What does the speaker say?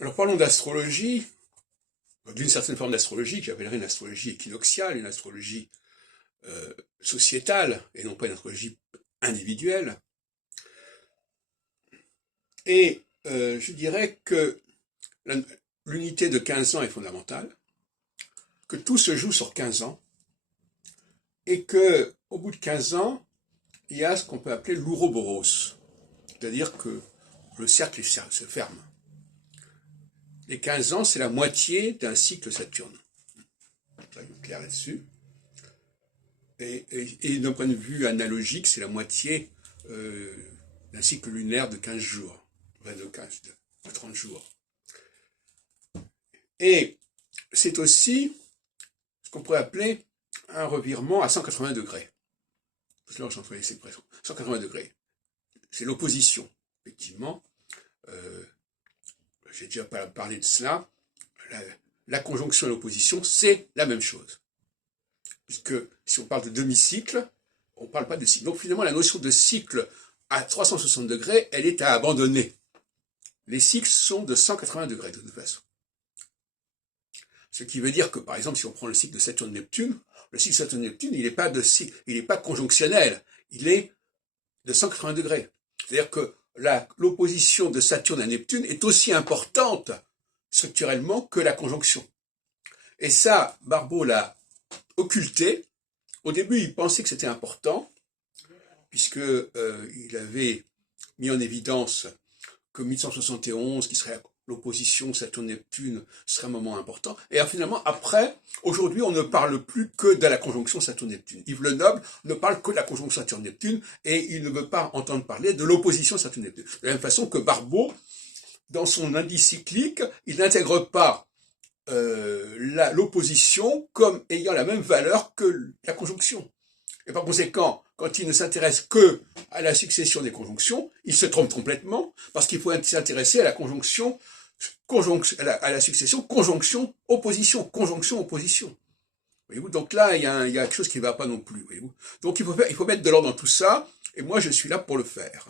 Alors parlons d'astrologie, d'une certaine forme d'astrologie, que j'appellerais une astrologie équinoxiale, une astrologie sociétale, et non pas une astrologie individuelle. Et je dirais que l'unité de 15 ans est fondamentale, que tout se joue sur 15 ans, et que au bout de 15 ans, il y a ce qu'on peut appeler l'ouroboros, c'est-à-dire que le cercle se ferme. Les 15 ans, c'est la moitié d'un cycle Saturne. Ça, il est clair là-dessus. Et d'un point de vue analogique, c'est la moitié d'un cycle lunaire de 15 jours, de 30 jours. Et c'est aussi ce qu'on pourrait appeler un revirement à 180 degrés. C'est là où j'emploie cette expression. 180 degrés. C'est l'opposition, effectivement. J'ai déjà parlé de cela. La conjonction et l'opposition, c'est la même chose. Puisque si on parle de demi-cycle, on ne parle pas de cycle. Donc finalement, la notion de cycle à 360 degrés, elle est à abandonner. Les cycles sont de 180 degrés de toute façon. Ce qui veut dire que, par exemple, si on prend le cycle de Saturne-Neptune, le cycle Saturne-Neptune, il n'est pas conjonctionnel, il est de 180 degrés. C'est-à-dire que l'opposition de Saturne à Neptune est aussi importante structurellement que la conjonction. Et ça, Barbault l'a occulté. Au début, il pensait que c'était important, puisque il avait mis en évidence que 1171, qui serait l'opposition Saturne-Neptune, serait un moment important. Et finalement, après, aujourd'hui, on ne parle plus que de la conjonction Saturne-Neptune. Yves Lenoble ne parle que de la conjonction Saturne-Neptune, et il ne veut pas entendre parler de l'opposition Saturne-Neptune. De la même façon que Barbault, dans son indice cyclique, il n'intègre pas l'opposition comme ayant la même valeur que la conjonction. Et par conséquent, quand il ne s'intéresse que à la succession des conjonctions, il se trompe complètement, parce qu'il faut s'intéresser à la conjonction, à la succession, conjonction, opposition, conjonction, opposition. Voyez-vous, donc là, il y a quelque chose qui ne va pas non plus. Voyez-vous, donc il faut mettre de l'ordre dans tout ça, et moi je suis là pour le faire.